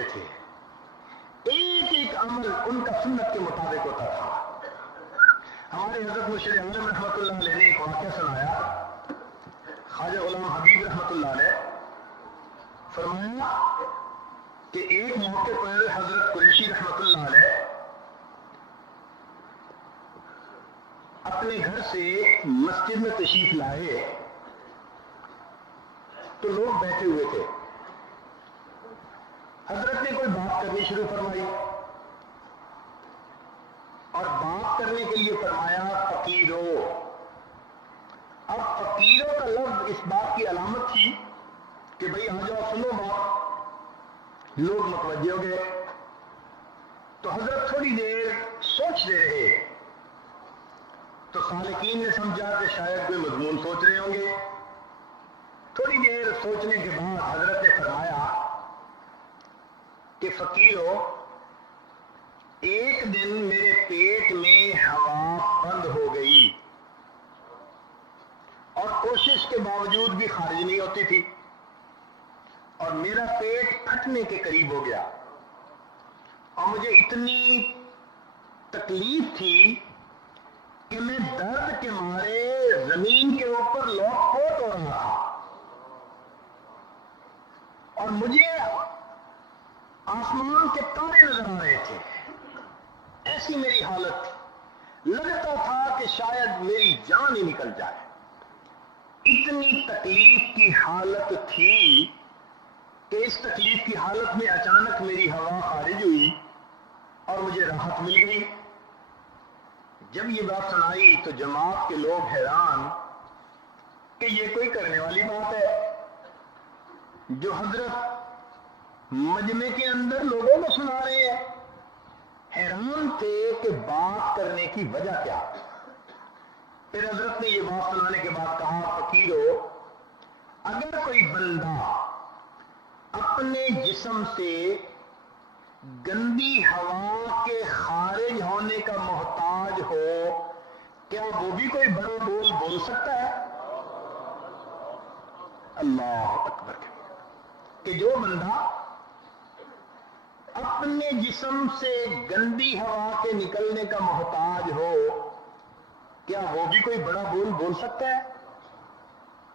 ہوتے تھے, ایک ایک عمل ان کا سنت کے مطابق ہوتا تھا. ہمارے حضرت مرشد عالم رحمۃ اللہ علیہ نے ایک واقعہ سنایا. خواجہ غلام حبیب رحمۃ اللہ علیہ فرمایا کہ ایک موقع پر حضرت قریشی رحمۃ اللہ علیہ اپنے گھر سے مسجد میں تشریف لائے تو لوگ بیٹھے ہوئے تھے. حضرت نے کوئی بات کرنی شروع فرمائی اور بات کرنے کے لیے فرمایا فقیرو. اب فقیروں کا لفظ اس بات کی علامت تھی کہ بھئی آ جاؤ سنو بات. لوگ متوجہ ہو گئے تو حضرت تھوڑی دیر سوچتے رہے تو سالکین نے سمجھا کہ شاید کوئی مضمون سوچ رہے ہوں گے. تھوڑی دیر سوچنے کے بعد حضرت نے فرمایا کہ فقیرو, ایک دن میرے پیٹ میں ہوا بند ہو گئی اور کوشش کے باوجود بھی خارج نہیں ہوتی تھی اور میرا پیٹ پھٹنے کے قریب ہو گیا اور مجھے اتنی تکلیف تھی کہ میں درد کے مارے زمین کے اوپر لوٹ پوٹ ہو رہا تھا اور مجھے آسمان کے تارے نظر آ رہے تھے. ایسی میری حالت تھی, لگتا تھا کہ شاید میری جان ہی نکل جائے. اتنی تکلیف کی حالت تھی کہ اس تکلیف کی حالت میں اچانک میری ہوا خارج ہوئی اور مجھے راحت مل گئی. جب یہ بات سنائی تو جماعت کے لوگ حیران کہ یہ کوئی کرنے والی بات ہے جو حضرت مجمع کے اندر لوگوں کو سنا رہے ہیں. حیران تھے کہ بات کرنے کی وجہ کیا. پھر حضرت نے یہ بات سنانے کے بعد کہا فقیرو, اگر کوئی بندہ اپنے جسم سے گندی ہوا کے خارج ہونے کا محتاج ہو, کیا وہ بھی کوئی بڑا بول بول سکتا ہے؟ اللہ اکبر. کہ جو بندہ اپنے جسم سے گندی ہوا کے نکلنے کا محتاج ہو, کیا وہ بھی کوئی بڑا بول بول سکتا ہے؟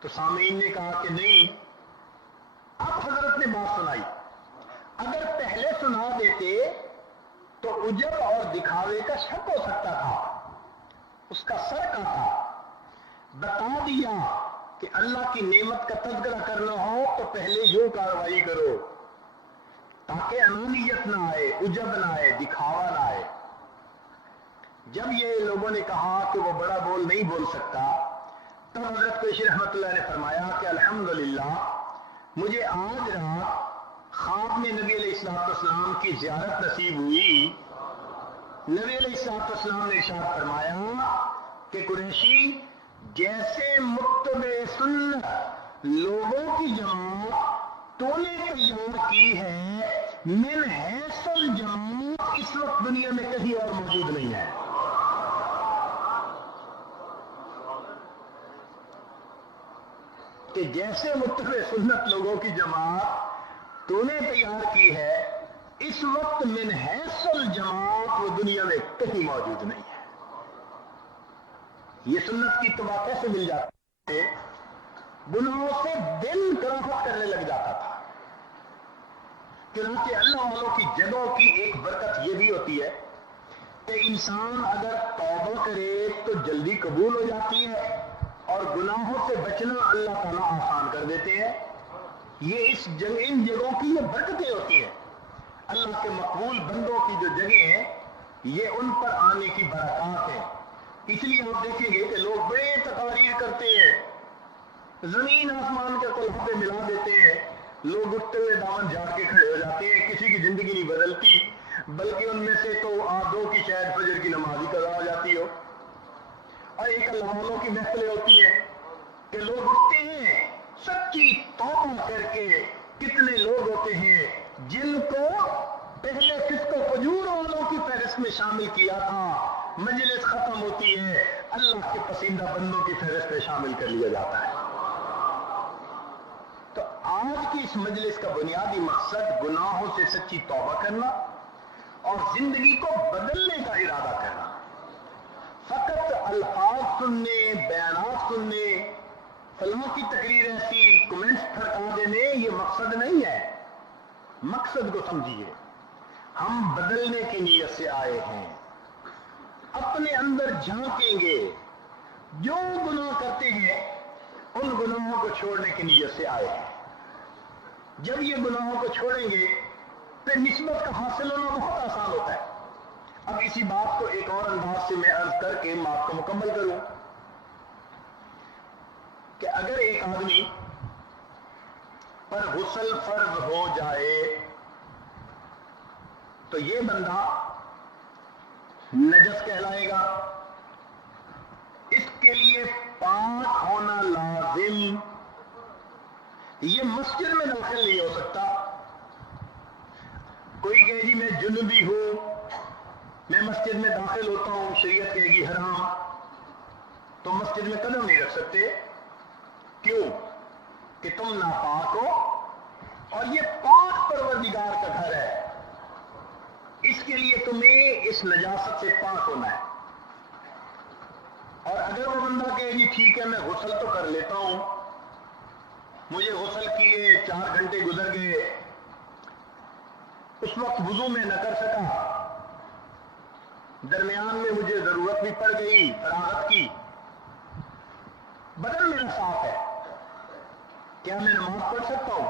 تو سامعین نے کہا کہ نہیں. اب حضرت نے بات سنائی. اگر پہلے سنا دیتے تو عجب اور دکھاوے کا شک ہو سکتا تھا, اس کا سر کا تھا. بتا دیا کہ اللہ کی نعمت کا تذکرہ کرنا ہو تو پہلے یوں کارروائی کرو تاکہ انانیت نہ آئے, عجب نہ آئے, دکھاوا نہ آئے. جب یہ لوگوں نے کہا کہ وہ بڑا بول نہیں بول سکتا, تب حضرت قریشی رحمۃ اللہ نے فرمایا کہ الحمدللہ مجھے آج رات خواب میں نبی علیہ السلام کی زیارت نصیب ہوئی. نبی علیہ السلام نے ارشاد فرمایا کہ قریشی, جیسے متبع سنت لوگوں کی جماعت تو نے تیار کی ہے, من حیث الجماعت اس وقت دنیا میں کہیں اور موجود نہیں ہے. کہ جیسے متبع سنت لوگوں کی جماعت تو نے تیار کی ہے, اس وقت من حیث الجماعت وہ دنیا میں کہیں موجود نہیں ہے. یہ سنت کی اتباع کیسے مل جاتی ہے؟ گناہوں سے دل کراہت کرنے لگ جاتا تھا. چنانچہ اللہ والوں کی جگہوں کی ایک برکت یہ بھی ہوتی ہے کہ انسان اگر توبہ کرے تو جلدی قبول ہو جاتی ہے اور گناہوں سے بچنا اللہ تعالیٰ آسان کر دیتے ہیں. یہ ان جگہوں کی یہ برکتیں ہوتی ہیں. اللہ کے مقبول بندوں کی جو جگہیں ہیں یہ ان پر آنے کی برکات ہیں. اس لیے آپ دیکھیں گے کہ لوگ بڑے تقاریر کرتے ہیں, زمین آسمان کے کلہاتے ملا دیتے ہیں, لوگ اٹھتے ہوئے دامن جھاڑ کے کھڑے ہو جاتے ہیں, کسی کی زندگی نہیں بدلتی, بلکہ ان میں سے تو آدھوں کی شاید فجر کی نماز ہی قضا ہو جاتی ہو. اور ایک اللہ والوں کی محفلیں ہوتی ہیں کہ لوگ اٹھتے ہیں سچی توبہ کر کے. کتنے لوگ ہوتے ہیں جن کو پہلے فسق و فجور والوں کی فہرست میں شامل کیا تھا, مجلس ختم ہوتی ہے اللہ کے پسندیدہ بندوں کی فہرست میں شامل کر لیا جاتا ہے. تو آج کی اس مجلس کا بنیادی مقصد گناہوں سے سچی توبہ کرنا اور زندگی کو بدلنے کا ارادہ کرنا. فقط الفاظ سننے، بیانات سننے، فلاں کی تقریر ایسی، کمنٹس پھڑکا دینے، یہ مقصد نہیں ہے. مقصد کو سمجھیے. ہم بدلنے کی نیت سے آئے ہیں. اپنے اندر جھانکیں گے. جو گناہ کرتے ہیں ان گناہوں کو چھوڑنے کی نیت سے آئے ہیں. جب یہ گناہوں کو چھوڑیں گے پھر نسبت کا حاصل ہونا بہت آسان ہوتا ہے. اب اسی بات کو ایک اور انداز سے میں عرض کر کے بات کو مکمل کروں کہ اگر ایک آدمی پر غسل فرض ہو جائے تو یہ بندہ نجس کہلائے گا. اس کے لیے پاک ہونا لازم. یہ مسجد میں داخل نہیں ہو سکتا. کوئی کہے جی میں جنوبی ہوں، میں مسجد میں داخل ہوتا ہوں، شریعت کہے گی حرام، تو مسجد میں قدم نہیں رکھ سکتے. کیوں؟ کہ تم ناپاک ہو اور یہ پاک پروردگار کا گھر ہے. اس کے لیے تمہیں اس نجاست سے پاک ہونا ہے. اور اگر وہ بندہ کہے جی ٹھیک ہے میں غسل تو کر لیتا ہوں، مجھے غسل کیے 4 گھنٹے گزر گئے، اس وقت وضو میں نہ کر سکا، درمیان میں مجھے ضرورت بھی پڑ گئی فراغت کی، بدن میرا صاف ہے، کیا میں نماز پڑھ سکتا ہوں؟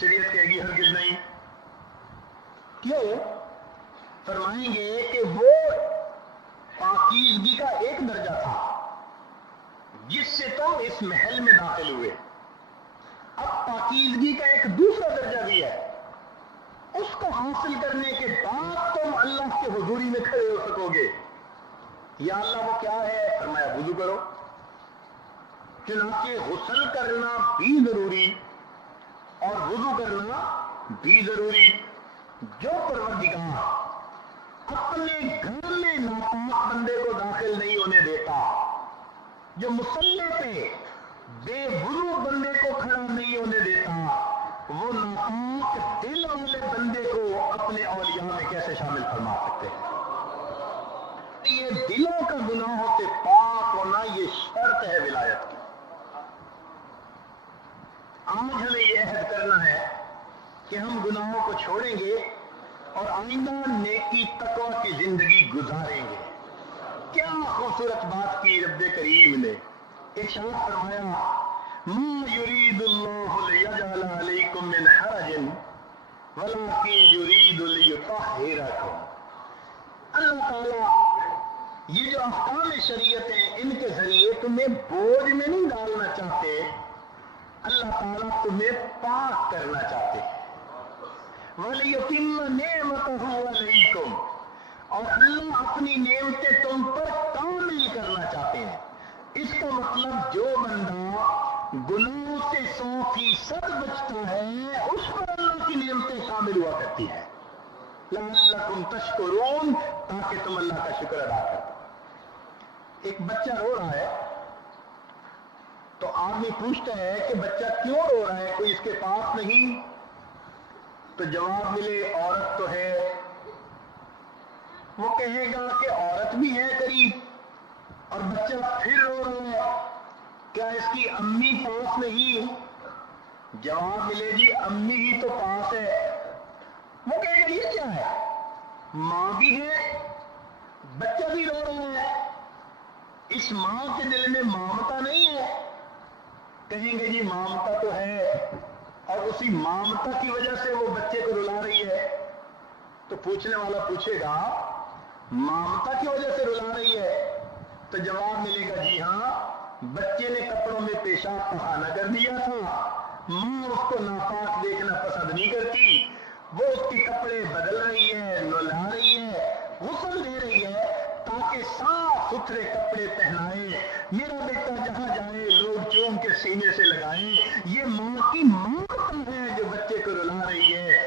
شریعت کہے گی ہرگز نہیں. کیوں؟ فرمائیں گے کہ وہ پاکیزگی کا ایک درجہ تھا جس سے تم اس محل میں داخل ہوئے. اب پاکیزگی کا ایک دوسرا درجہ بھی ہے. اس کو حاصل کرنے کے بعد تم اللہ کے حضوری میں کھڑے ہو سکو گے. یا اللہ وہ کیا ہے؟ فرمایا وضو کرو. چنانچہ غسل کرنا بھی ضروری اور وضو کرنا بھی ضروری. جو پروردگار اپنے گھر میں ناپاک بندے کو داخل نہیں ہونے دیتا، جو مصلی پہ بے وضو بندے کو کھڑا نہیں ہونے دیتا، وہ ناپاک دل والے بندے کو اپنے اولیاء میں کیسے شامل فرما سکتے ہیں؟ یہ دلوں کا گناہوں سے پاک ہونا یہ شرط ہے ولایت کی. آج ہمیں یہ عہد کرنا ہے کہ ہم گناہوں کو چھوڑیں گے اور آئندہ نیکی تقوی کی زندگی گزاریں گے. کیا خوبصورت بات کی رب کریم نے. ارشاد فرمایا ما یرید اللہ لیجعل علیکم من حرج ولکن یرید لیطہرکم. اللہ تعالیٰ یہ جو احکام شریعت ہیں ان کے ذریعے تمہیں بوجھ میں نہیں ڈالنا چاہتے، اللہ تعالیٰ تمہیں پاک کرنا چاہتے ہیں. وَلِيُتِمَّ نِعْمَتَهُ عَلَيْكُمْ، اور اللہ اپنی نعمتیں تم پر کامل کرنا چاہتے ہیں. اس کا مطلب جو بندہ گناہوں سے 100% بچتا ہے اس پر اللہ کی نعمتیں شامل ہوا کرتی ہیں. لَعَلَّكُمْ تَشْكُرُونَ، تاکہ تم اللہ کا شکر ادا کرو. ایک بچہ رو رہا ہے تو آدمی پوچھتا ہے کہ بچہ کیوں رو رہا ہے، کوئی اس کے پاس نہیں؟ تو جواب ملے عورت تو ہے. وہ کہے گا کہ عورت بھی ہے قریب اور بچہ پھر رو رہا ہے، کیا اس کی امی پاس نہیں؟ جواب ملے جی امی ہی تو پاس ہے. وہ کہے گا یہ کیا ہے، ماں بھی ہے بچہ بھی رو رہا ہے، اس ماں کے دل میں ممتا نہیں ہے؟ کہیں گے جی ممتا تو ہے اور اسی ممتا کی وجہ سے وہ بچے کو رلا رہی ہے. تو پوچھنے والا پوچھے گا ممتا کی وجہ سے رلا رہی ہے؟ تو جواب ملے گا جی ہاں، بچے نے کپڑوں میں پیشاب بہانا کر دیا تھا، ماں اس کو ناپاک دیکھنا پسند نہیں کرتی، وہ اس کے کپڑے بدل رہی ہے، نہلا رہی ہے، غسل دے رہی ہے تاکہ صاف ستھرے کپڑے پہنائے. میرا بیٹا جہاں جائے لوگ چوم کے سینے سے لگائیں. یہ ماں کی ممتا ہے جو بچے کو رلا رہی ہے.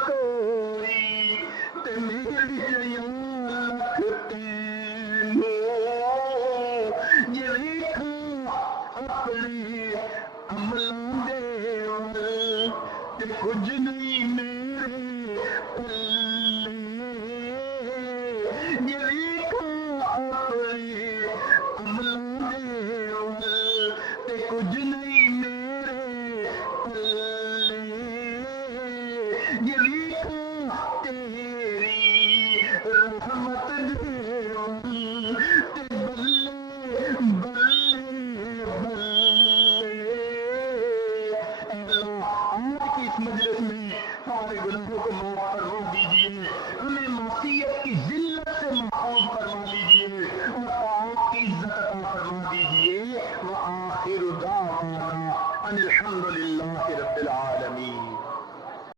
ਕੋਈ ਤੇ ਮੇਰੀ ਜਿਉਂ ਲੱਖ ਤੈਨੂੰ ਜੇ ਵੇਖਾਂ ਆਪਣੇ ਅਮਲਾਂ ਦੇ ਵੱਲ ਤੇ ਕੁਝ ਨਹੀਂ ਮੇਰੇ ਪੱਲੇ ਜੇ ਵੇਖਾਂ ਆਪਣੇ ਅਮਲਾਂ ਦੇ ਵੱਲ ਤੇ ਕੁਝ ਨਹੀਂ ਮੇਰੇ